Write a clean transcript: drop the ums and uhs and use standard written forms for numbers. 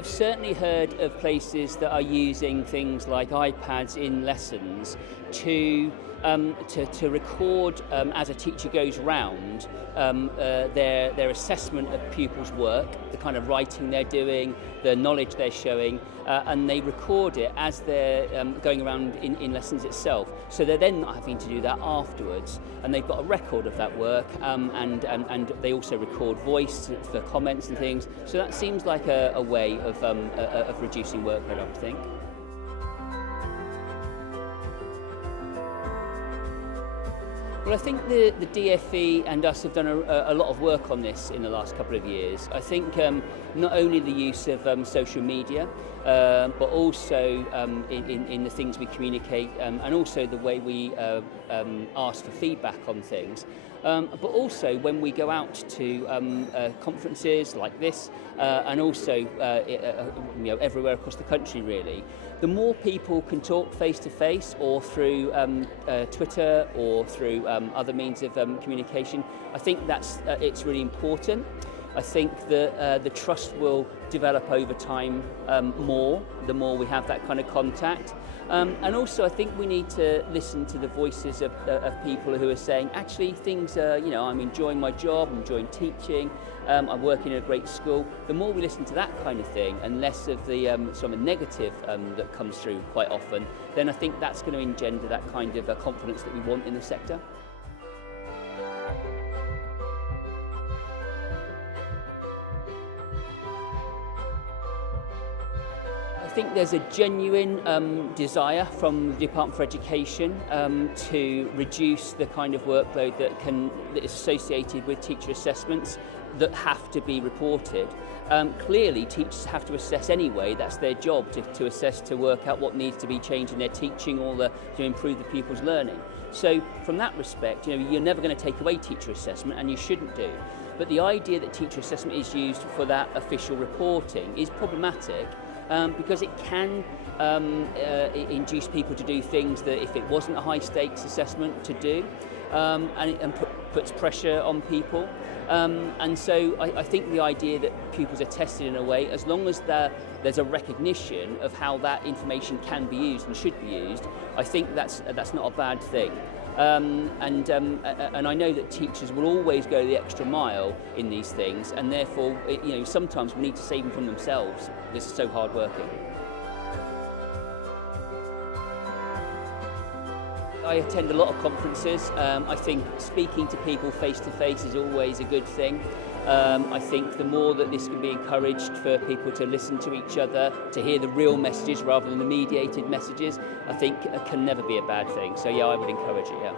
I've certainly heard of places that are using things like iPads in lessons to record as a teacher goes round their assessment of pupils' work, the kind of writing they're doing, the knowledge they're showing, and they record it as they're going around in lessons itself. So they're then not having to do that afterwards, and they've got a record of that work, and they also record voice for comments and things. So that seems like a way of reducing workload, I would think. Well, I think the DFE and us have done a lot of work on this in the last couple of years. I think not only the use of social media, but also in the things we communicate, and also the way we ask for feedback on things. But also when we go out to conferences like this, and also everywhere across the country really, the more people can talk face to face or through Twitter or through other means of communication, I think it's really important. I think that the trust will develop over time the more we have that kind of contact. And also I think we need to listen to the voices of people who are saying, actually things are, I'm enjoying my job, I'm enjoying teaching, I'm working in a great school. The more we listen to that kind of thing and less of the sort of negative that comes through quite often, then I think that's going to engender that kind of confidence that we want in the sector. I think there's a genuine desire from the Department for Education to reduce the kind of workload that is associated with teacher assessments that have to be reported. Clearly, teachers have to assess anyway. That's their job, to assess, to work out what needs to be changed in their teaching or to improve the pupils' learning. So from that respect, you're never going to take away teacher assessment, and you shouldn't do. But the idea that teacher assessment is used for that official reporting is problematic. Because it can induce people to do things that if it wasn't a high stakes assessment to do, and puts pressure on people. And so I think the idea that pupils are tested in a way, as long as there's a recognition of how that information can be used and should be used, I think that's not a bad thing. And I know that teachers will always go the extra mile in these things, and therefore, sometimes we need to save them from themselves. This is so hard working. I attend a lot of conferences. I think speaking to people face to face is always a good thing. I think the more that this can be encouraged for people to listen to each other, to hear the real messages rather than the mediated messages, I think it can never be a bad thing. So yeah, I would encourage it, yeah.